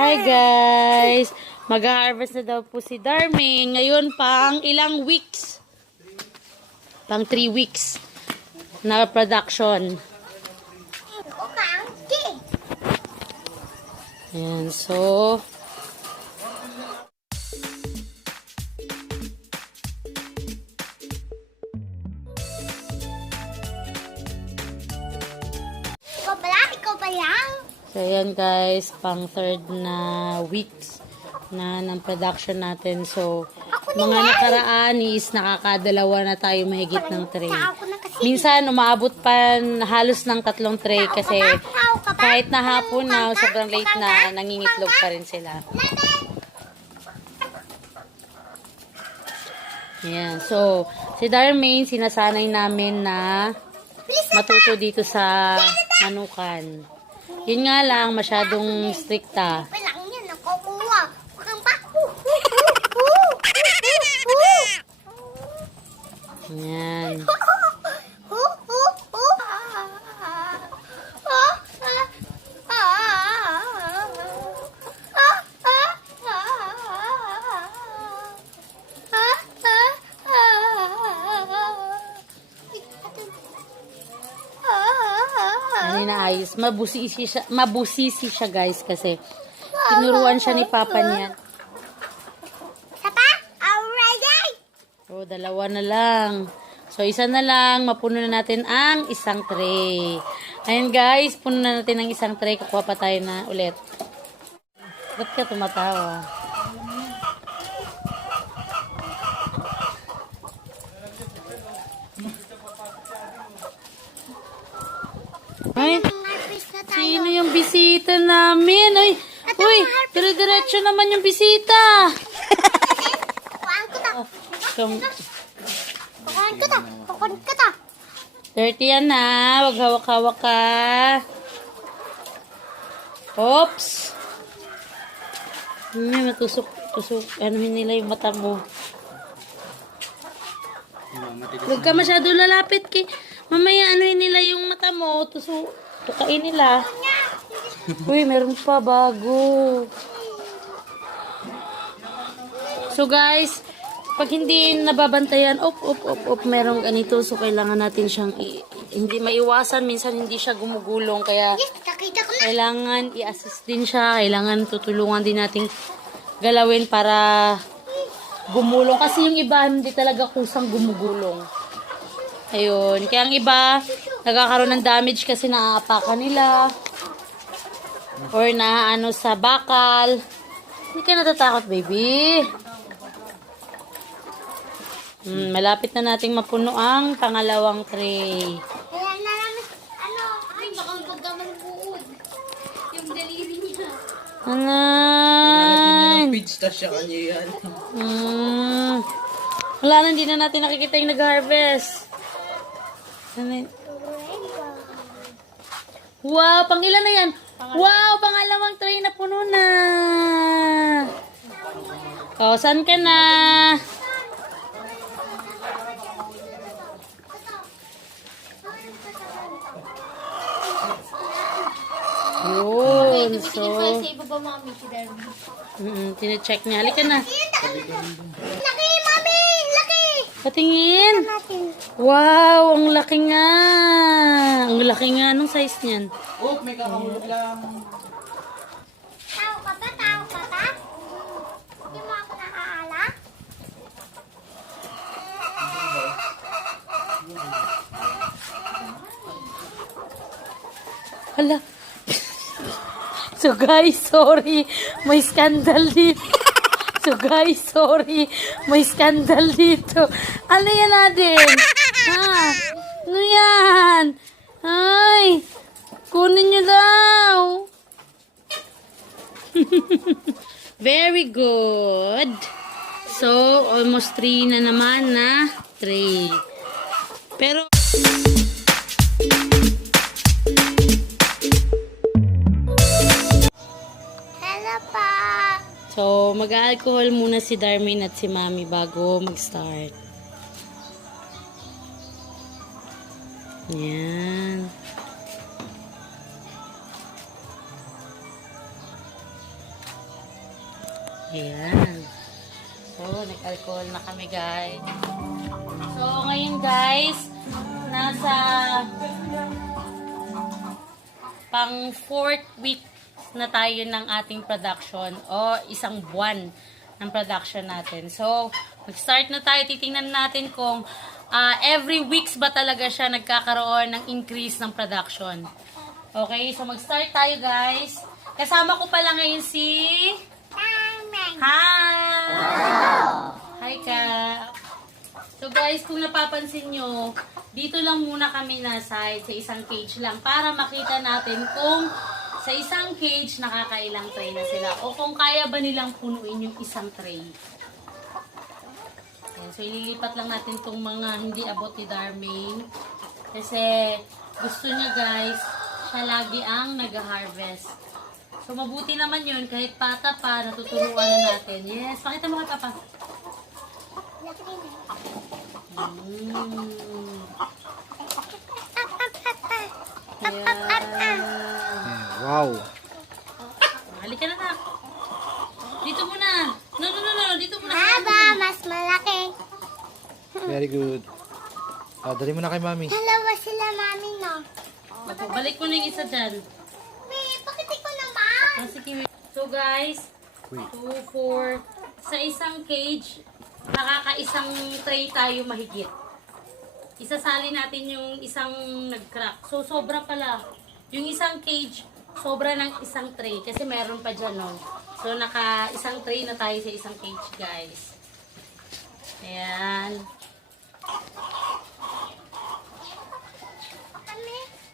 Hi guys! Mag-harvest na daw po si Darming. Ngayon pang ilang weeks? Pang 3 weeks na production. Ayan, so Ikaw pa lang? so ayan guys, pang 3rd na weeks na ng production natin. So, mga nakaraan is nakakadalawa na tayo mahigit ng tray. Minsan, umaabot pa halos ng 3 tray kasi kahit na hapon na, sobrang late na, nangingitlog pa rin sila. Ayan. So, si Darmaine, sinasanay namin na matuto dito sa manukan. Yun nga lang, masyadong stricta. Walang yan, nakukuha. Kung pa. Ayan. Ano na ayos. Mabusisi siya guys kasi tinuruan siya ni Papa niya. Sapa? Already? So, 2 na lang. So, isa na lang. Mapuno na natin ang isang tray. Ayan guys, puno na natin ang isang tray. Kukuha pa tayo na ulit. Ba't ka tumatawa? Ay, sino yung bisita namin? Uy, dire-diretso naman yung bisita. Kuhaan ko ta. Kum- Kuhaan ko ta. Kuhaan ko ta. 30 yan na. Huwag hawak-hawak ka. Oops. Matusok. Anuhin nila yung mata mo. Huwag ka masyado lalapit kay... Mamaya anuhin nila yung mata mo. Tukain nila. Uy, meron pa bago. So guys, pag hindi nababantayan, merong ganito. So kailangan natin siyang hindi maiwasan. Minsan hindi siya gumugulong. Kaya Nakita ko na. kailangan i-assist din siya. Kailangan tutulungan din natin galawin para gumulong. Kasi yung iba hindi talaga kusang gumugulong. Ayun. Kaya ang iba, nagkakaroon ng damage kasi naaapakan nila. Or naano sa bakal. Hindi ka natatakot, baby. Malapit na nating mapuno ang pangalawang tray. Kaya na namin, ay, baka magkaman buod. Yung daliri niya. Anan. Page na siya kanya yan. Wala na, hindi na natin nakikita yung nag-harvest. Ano yun? Wow, pang ilan na yan? Wow, pangalawang tray na puno na. O, saan ka na? Yun, so... tine-check niya. Halika na. Laki, mami! Laki! Patingin. Natin. Wow, ang laki nga. Ang laki nga. Anong size niyan? Oh, may kakahulog lang. Tao ka ba? Tao ka ba? Hindi mo ako nakaala? Hala. So guys, sorry. May scandal dito. So guys, sorry. May scandal dito. Ano yan natin? Ha? Ano yan? Ay. Kunin nyo daw. Very good. So, almost 3 na naman na tray. Pero... Hello pa! So, mag-alcohol muna si Darmaine at si Mami bago mag-start. Yan. Ayan. So, nag-alcohol na kami, guys. So, ngayon, guys, nasa pang 4th week na tayo ng ating production o isang buwan ng production natin. So, mag-start na tayo. Titingnan natin kung every weeks ba talaga siya nagkakaroon ng increase ng production. Okay, so mag-start tayo, guys. Kasama ko pala ngayon si... Hi! Hi, ka! So, guys, kung napapansin nyo, dito lang muna kami nasa sa isang cage lang para makita natin kung sa isang cage nakakailang tray na sila o kung kaya ba nilang punuin yung isang tray. Ayan, so, ililipat lang natin itong mga hindi abot ni Darmaine kasi gusto niya, guys, siya lagi ang nag-harvest. So, mabuti naman yun. Kahit pata pa, natuturuan na natin. Yes, pakita mo kay Papa. Ayan. Wow. Halika na na. Dito muna. No. Dito muna. Haba, mas malaki. Very good. Dali mo na kay Mami. Dalawa sila, mami, no? Balik mo na yung isa dyan. May, pakiti ko naman. Sige. So, guys, 2, 4. Sa isang cage, nakakaisang tray tayo mahigit. Isasali natin yung isang nag-crack. So, sobra pala. Yung isang cage, sobra ng isang tray. Kasi meron pa dyan, no? So, isang tray na tayo sa isang cage, guys. Ayan.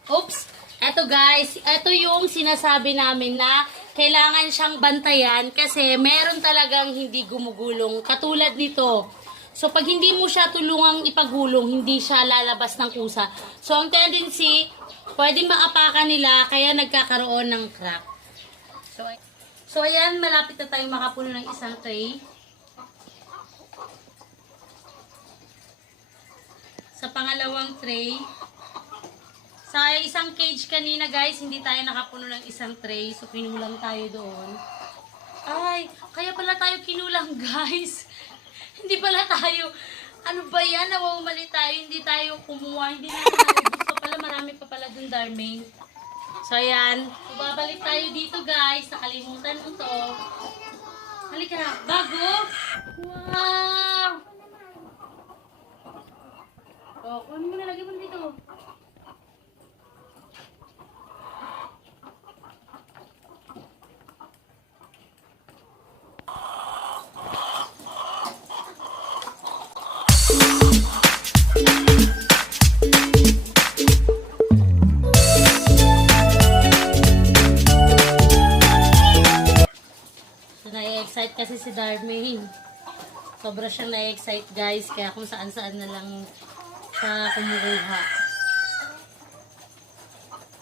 Oops! Eto, guys. Eto yung sinasabi namin na kailangan siyang bantayan kasi meron talagang hindi gumugulong. Katulad nito. So, pag hindi mo siya tulungang ipagulong, hindi siya lalabas ng kusa. So, ang tendency, pwedeng maapakan nila, kaya nagkakaroon ng crack. So ayan, malapit na tayong makapuno ng isang tray. Sa pangalawang tray, sa isang cage kanina, guys, hindi tayo nakapuno ng isang tray. So, kinulang tayo doon. Ay, kaya pala tayo kinulang, guys. Hindi pala tayo, ano ba yan? Nawawamali tayo, hindi tayo kumuha, hindi natin naubos pa pala, marami pa pala dun, Darmaine. So, ayan. So, babalik tayo dito, guys. Nakalimutan mo to. Halika na. Bago! Wow! O, kunin mo na, lagyan mo na dito. Na-excite kasi si Darmaine. Sobra siyang na-excite, guys. Kaya kung saan-saan na lang siya kumukuha.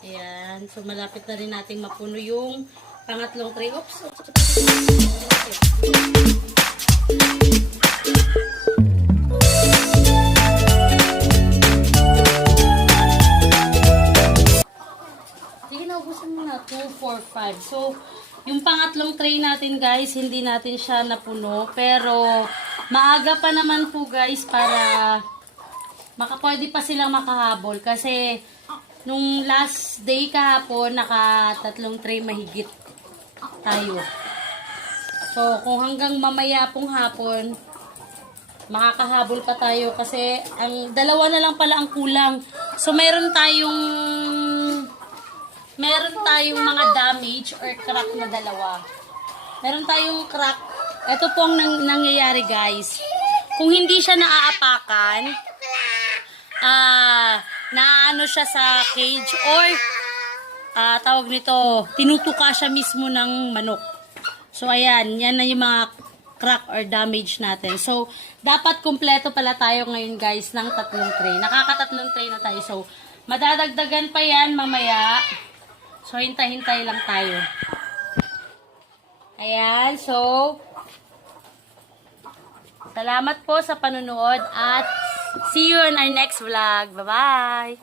Ayan. So, malapit na rin natin mapuno yung pangatlong tray. Oops! Sige na, ubusin mo na. 2, 4, 5. So, yung pangatlong tray natin, guys, hindi natin siya napuno. Pero, maaga pa naman po, guys, para pwede pa silang makahabol. Kasi, nung last day kahapon, naka-3 tray mahigit tayo. So, kung hanggang mamaya pong hapon, makakahabol pa tayo. Kasi, ang dalawa na lang pala ang kulang. So, meron tayong mga damage or crack na dalawa. Meron tayong crack. Ito pong nangyayari, guys. Kung hindi siya naaapakan, naano siya sa cage or tawag nito, tinutuka siya mismo ng manok. So, ayan. Yan na yung mga crack or damage natin. So, dapat kumpleto pala tayo ngayon, guys, ng 3 tray. Nakaka-3 tray na tayo. So, madadagdagan pa yan mamaya. So, hintay-hintay lang tayo. Ayan. So, salamat po sa panunood at see you in our next vlog. Bye-bye!